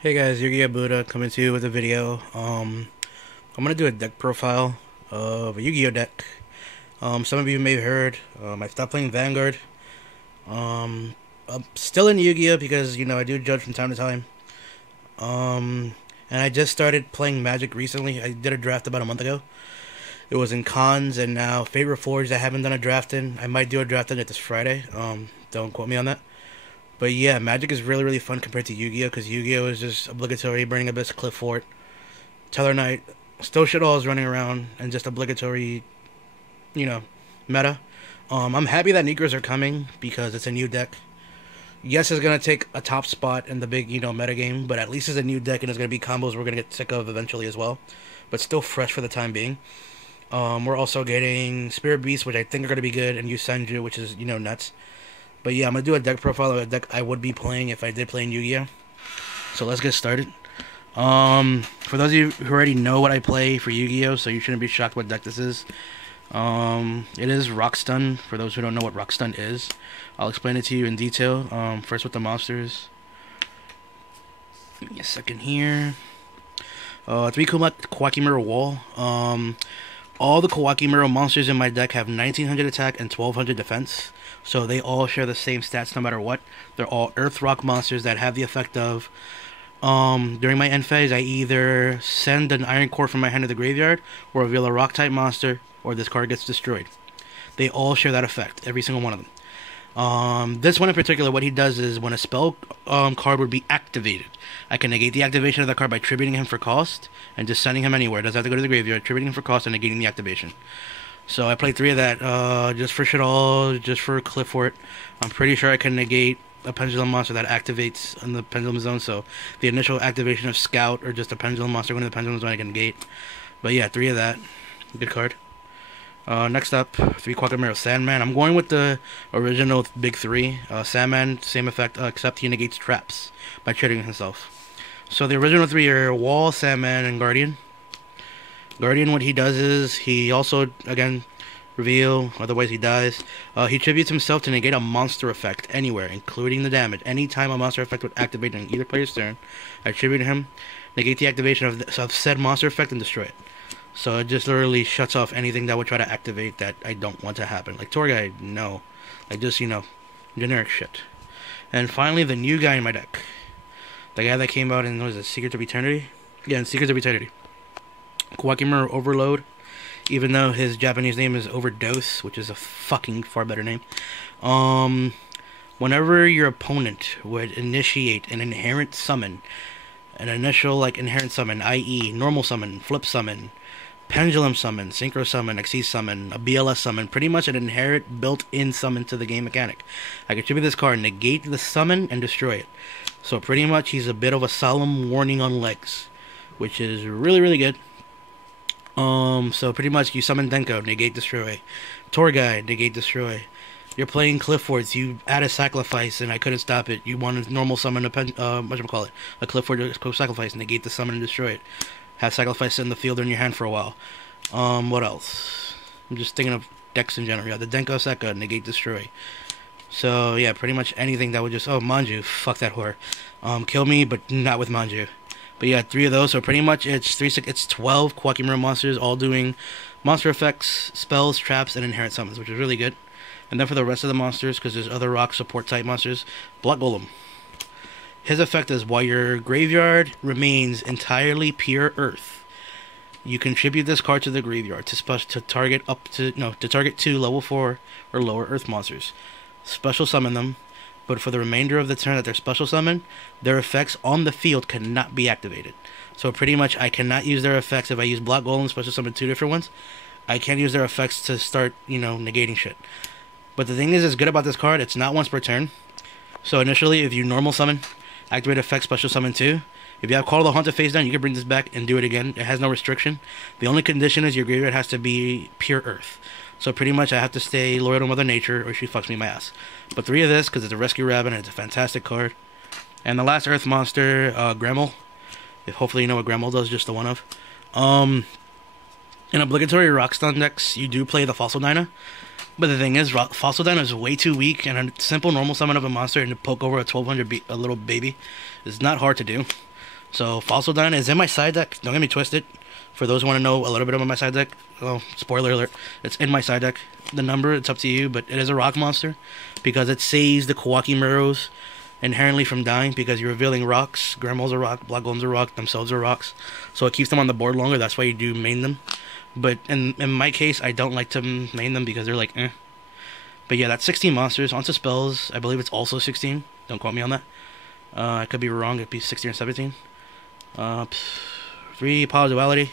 Hey guys, Yu-Gi-Oh! Buddha coming to you with a video. I'm gonna do a deck profile of a Yu-Gi-Oh! Deck. Some of you may have heard, I stopped playing Vanguard. I'm still in Yu-Gi-Oh! Because, I do judge from time to time. And I just started playing Magic recently. I did a draft about a month ago. It was in cons and now Favorite Forge I haven't done a draft in. I might do a draft in it this Friday. Don't quote me on that. But yeah, Magic is really, really fun compared to Yu-Gi-Oh! Because Yu-Gi-Oh! Is just obligatory, Burning Abyss, Cliff Fort, Tether Knight, Still Shit All is running around, and just obligatory, you know, meta. I'm happy that Negros are coming because it's a new deck. Yes, it's gonna take a top spot in the big, meta game, but at least it's a new deck and it's gonna be combos we're gonna get sick of eventually as well. But still fresh for the time being. We're also getting Spirit Beast, which I think are gonna be good, and Yusenju, which is, nuts. But yeah, I'm gonna do a deck profile of a deck I would be playing if I did play in Yu-Gi-Oh! So let's get started. For those of you who already know what I play for Yu-Gi-Oh!, so you shouldn't be shocked what deck this is. It is Rock Stun. For those who don't know what Rock Stun is, I'll explain it to you in detail. First with the monsters. Give me a second here. 3 Koa'ki Mirror Wall. All the Koa'ki Mirror monsters in my deck have 1900 attack and 1200 defense. So they all share the same stats no matter what. They're all Earth Rock monsters that have the effect of, during my end phase, I either send an Iron Core from my hand to the graveyard, or reveal a Rock type monster, or this card gets destroyed. They all share that effect, every single one of them. This one in particular, what he does is when a spell card would be activated, I can negate the activation of that card by tributing him for cost, and just sending him anywhere. Doesn't have to go to the graveyard, tributing him for cost, and negating the activation. So I played 3 of that, just for shit all, just for Cliff Fort. I'm pretty sure I can negate a Pendulum monster that activates in the Pendulum Zone, so the initial activation of Scout, or just a Pendulum monster going to the Pendulum Zone, I can negate. But yeah, 3 of that. Good card. Next up, 3 Quackmero Sandman. I'm going with the original big 3. Sandman, same effect, except he negates traps by trading himself. So the original 3 are Wall, Sandman, and Guardian. Guardian, what he does is, he also, again, reveal, otherwise he dies. He tributes himself to negate a monster effect anywhere, including the damage. Anytime a monster effect would activate on either player's turn, I tribute him, negate the activation of said monster effect, and destroy it. So it just literally shuts off anything that would try to activate that I don't want to happen. Like Torgai, no. Like just, generic shit. And finally, the new guy in my deck. The guy that came out in, what is it, Secrets of Eternity? Yeah, in Secrets of Eternity. Koa'ki Mirror Overload, even though his Japanese name is Overdose, which is a fucking far better name. Whenever your opponent would initiate an inherent summon, an initial inherent summon, i.e. normal summon, flip summon, pendulum summon, synchro summon, Xyz summon, a BLS summon, pretty much an inherent built-in summon to the game mechanic, I can tribute this card, negate the summon, and destroy it. So pretty much he's a bit of a solemn warning on legs, which is really, really good. So pretty much you summon Denko, negate, destroy. Torgai, negate, destroy. You're playing Cliff Forts, you add a sacrifice, and I couldn't stop it. You want to normal summon a a Cliff Fort sacrifice, negate the summon and destroy it. Have sacrifice in the field or in your hand for a while. What else? I'm just thinking of decks in general. Yeah, the Denko Sekka, negate, destroy. So yeah, pretty much anything that would just, Manju, fuck that whore. Kill me, but not with Manju. But yeah, 3 of those, so pretty much it's 12 Koa'ki Mirror monsters, all doing monster effects, spells, traps, and inherent summons, which is really good. And then for the rest of the monsters, because there's other rock support type monsters, Block Golem. His effect is while your graveyard remains entirely pure earth, you contribute this card to the graveyard to target to target 2 level 4 or lower earth monsters. Special summon them. But for the remainder of the turn that they're special summoned, their effects on the field cannot be activated. So pretty much I cannot use their effects if I use Block Golem, special summon 2 different ones. I can't use their effects to start, negating shit. But the thing is good about this card, it's not once per turn. So initially, if you normal summon, activate effect, special summon 2. If you have Call of the Haunted face down, you can bring this back and do it again. It has no restriction. The only condition is your graveyard has to be pure earth. So pretty much I have to stay loyal to Mother Nature or she fucks me in my ass. But 3 of this, because it's a Rescue Rabbit and it's a fantastic card. And the last Earth monster, Gremel. If hopefully you know what Gremel does, just the one of. In obligatory Rock Stun decks, you do play the Fossil Dyna. But the thing is, Fossil Dyna is way too weak, and a simple normal summon of a monster and to poke over a 1200 a little baby is not hard to do. So Fossil Dyna is in my side deck. Don't get me twisted. For those who want to know a little bit about my side deck, well, spoiler alert, it's in my side deck. The number, it's up to you, but it is a rock monster because it saves the Koa'ki Mirrors inherently from dying because you're revealing rocks. Grandma's a rock, Black Golems are rock, themselves are rocks. So it keeps them on the board longer. That's why you do main them. But in my case, I don't like to main them because they're like, eh. But yeah, that's 16 monsters. Onto spells, I believe it's also 16. Don't quote me on that. I could be wrong. It'd be 16 or 17. 3 Power Duality.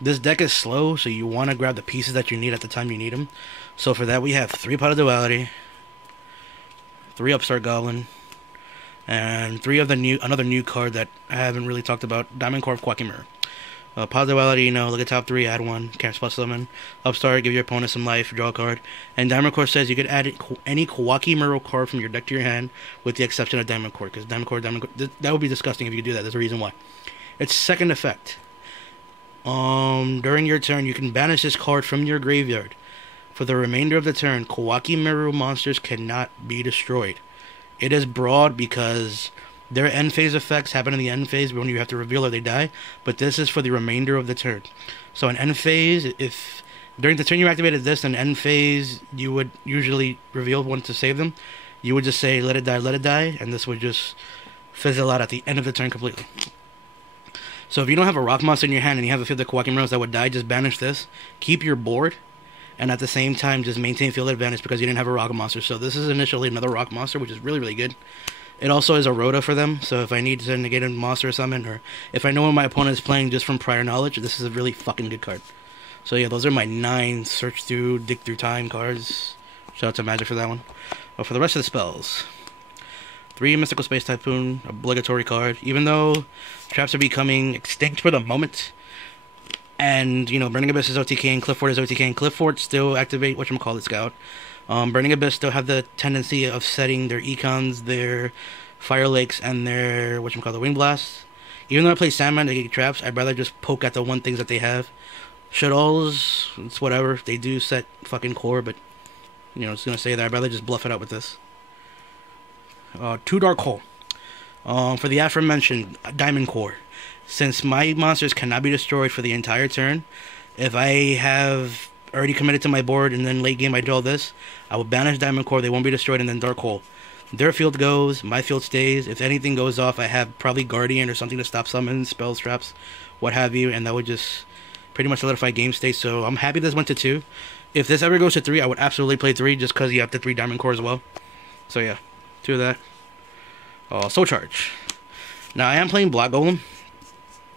This deck is slow, so you want to grab the pieces that you need at the time you need them. So for that, we have 3 Power Duality, 3 Upstart Goblin, and 3 of the another new card that I haven't really talked about, Diamond Core of Koa'ki Mirror. Power Duality, you know, look at top 3, add 1, can't spell summon. Upstart, give your opponent some life, draw a card. And Diamond Core says you could add any Koa'ki Mirror card from your deck to your hand, with the exception of Diamond Core, because Diamond Core, that would be disgusting if you could do that. There's a reason why. Its second effect. During your turn, you can banish this card from your graveyard. For the remainder of the turn, Koa'ki Mirror monsters cannot be destroyed. It is broad because their end phase effects happen in the end phase when you have to reveal or they die, but this is for the remainder of the turn. So in end phase, if during the turn you activated this, in end phase you would usually reveal one to save them. You would just say let it die, and this would just fizzle out at the end of the turn completely. So if you don't have a rock monster in your hand and you have a field of Koa'ki Mirrors that would die, just banish this. Keep your board, and at the same time, just maintain field advantage because you didn't have a rock monster. So this is initially another rock monster, which is really, really good. It also is a Rhoda for them, so if I need to negate a monster or something, or if I know what my opponent is playing just from prior knowledge, this is a really fucking good card. So yeah, those are my 9 search through, dig through time cards. Shout out to Magic for that one. But for the rest of the spells, 3 Mystical Space Typhoon, obligatory card. Even though traps are becoming extinct for the moment, and, you know, Burning Abyss is OTK and Clifford is OTK, and Clifford still activate whatchamacallit Scout. Burning Abyss still have the tendency of setting their Econs, their Fire Lakes, and their, whatchamacallit, Wing Blasts. Even though I play Sandman to get traps, I'd rather just poke at the one things that they have. Shadowls, it's whatever. They do set fucking core, but, you know, it's gonna say that I'd rather just bluff it out with this. 2 Dark Hole. For the aforementioned Diamond Core. Since my monsters cannot be destroyed for the entire turn, if I have already committed to my board and then late game I draw this, I will banish Diamond Core, they won't be destroyed, and then Dark Hole. Their field goes, my field stays. If anything goes off, I have probably Guardian or something to stop summons, spells, traps, what have you, and that would just pretty much solidify game state. So I'm happy this went to 2. If this ever goes to 3, I would absolutely play 3 just because you have the 3 Diamond Core as well. So yeah, 2 of that. Soul Charge. Now I am playing Black Golem,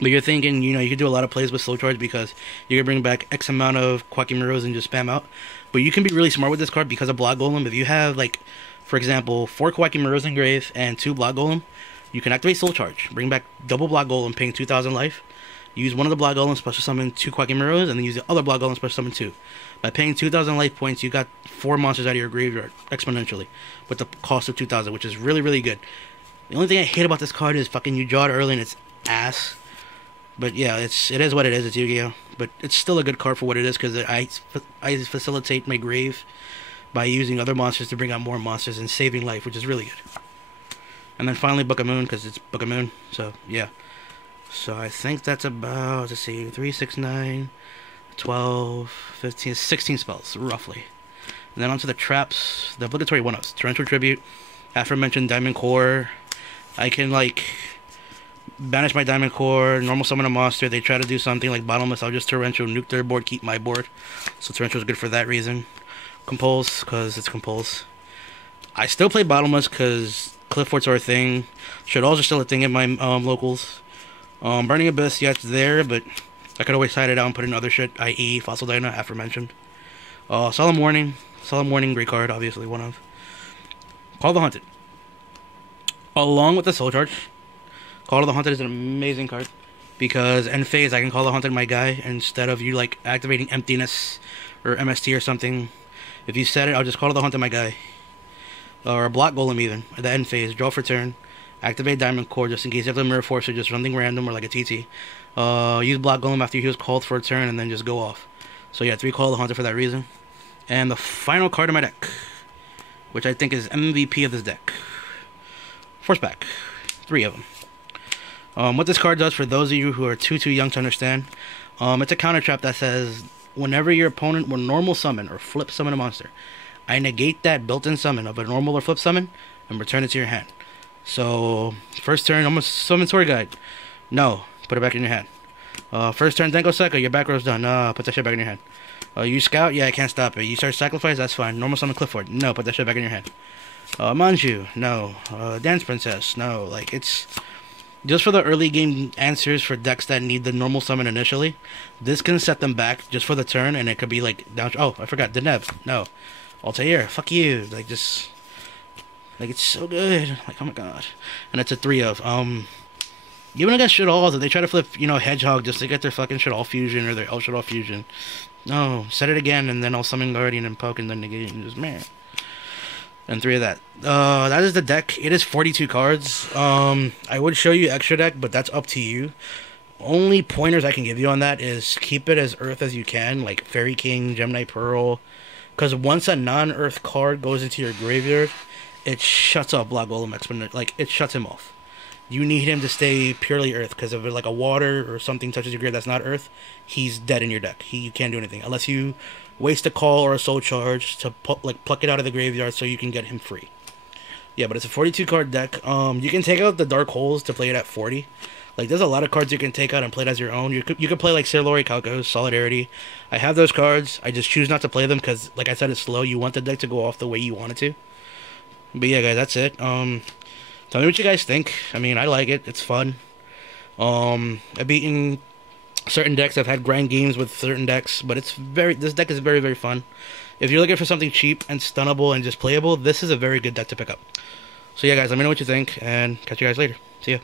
but you're thinking, you know, you could do a lot of plays with Soul Charge because you can bring back X amount of Koa'ki Mirrors and just spam out. But you can be really smart with this card because of Black Golem. If you have, like, for example, 4 Koa'ki Mirrors in grave and 2 Black Golem, you can activate Soul Charge, bring back double Black Golem, paying 2,000 life. Use one of the Black Golems, special summon 2 Koa'ki Mirrors, and then use the other Black Golem, special summon 2. By paying 2,000 life points, you got 4 monsters out of your graveyard exponentially with the cost of 2,000, which is really, really good. The only thing I hate about this card is fucking you draw it early and it's ass. But yeah, it is what it is. It's Yu-Gi-Oh! But it's still a good card for what it is because I facilitate my grave by using other monsters to bring out more monsters and saving life, which is really good. And then finally Book of Moon because it's Book of Moon. So yeah. So I think that's about, let's see, 3, 6, 9, 12, 15, 16 spells, roughly. And then onto the traps, the obligatory one-offs. Torrential Tribute, aforementioned Diamond Core. I can, like, banish my Diamond Core, normal summon a monster. They try to do something like Bottomless, I'll just Torrential, nuke their board, keep my board. So Torrential is good for that reason. Compulse, because it's Compulse. I still play Bottomless because Cliff Forts are a thing. Shadows are still a thing in my locals. Burning Abyss, yeah, it's there, but I could always hide it out and put in other shit, i.e. Fossil Dyna, aforementioned. Solemn Warning, great card, obviously, one of. Call the Haunted. Along with the Soul Charge, Call of the Haunted is an amazing card. Because end phase, I can Call the Haunted my guy instead of you, like, activating Emptiness or MST or something. If you set it, I'll just Call the Haunted my guy. Or a Block Golem even, at the end phase, draw for turn. Activate Diamond Core just in case you have to Mirror Force or just something random or like a TT. Use Block Golem after he was called for a turn and then just go off. So yeah, 3 Call the Haunted for that reason. And the final card in my deck, which I think is MVP of this deck. Force Pack. 3 of them. What this card does for those of you who are too young to understand, it's a counter trap that says whenever your opponent will normal summon or flip summon a monster, I negate that built-in summon of a normal or flip summon and return it to your hand. So first turn, I'm gonna summon Sword Guide. No, put it back in your hand. First turn, Denko Sekka, your back row's done. Put that shit back in your hand. You scout, yeah, I can't stop it. You start sacrifice, that's fine. Normal summon Clifford, no, put that shit back in your hand. Manju, no. Dance Princess, no. Like, it's just for the early game answers for decks that need the normal summon initially. This can set them back just for the turn, and it could be like down. Oh, I forgot Deneb, no. Altair, fuck you. Like, just like, it's so good. Like, oh my god. And it's a 3 of even against shit alls, if they try to flip, you know, Hedgehog just to get their fucking shit all fusion or their El shit all fusion. No, set it again and then I'll summon Guardian and poke and then negate and just man. And 3 of that. That is the deck. It is 42 cards. I would show you extra deck, but that's up to you. Only pointers I can give you on that is keep it as Earth as you can, like Fairy King, Gemini Pearl. Because once a non-Earth card goes into your graveyard, it shuts off Black Golem Exponent. Like, it shuts him off. You need him to stay purely Earth, because if like a water or something touches your grid that's not Earth, he's dead in your deck. You can't do anything unless you waste a call or a soul charge to pluck it out of the graveyard so you can get him free. Yeah, but it's a 42 card deck. You can take out the Dark Holes to play it at 40. Like, there's a lot of cards you can take out and play it as your own. You could play like Sirlori Calcos, Solidarity. I have those cards. I just choose not to play them because, like I said, it's slow. You want the deck to go off the way you want it to. But yeah, guys, that's it. Tell me what you guys think. I mean, I like it. It's fun. I've beaten certain decks. I've had grind games with certain decks, but this deck is very, very fun. If you're looking for something cheap and stunnable and just playable, this is a very good deck to pick up. So yeah, guys, let me know what you think, and catch you guys later. See ya.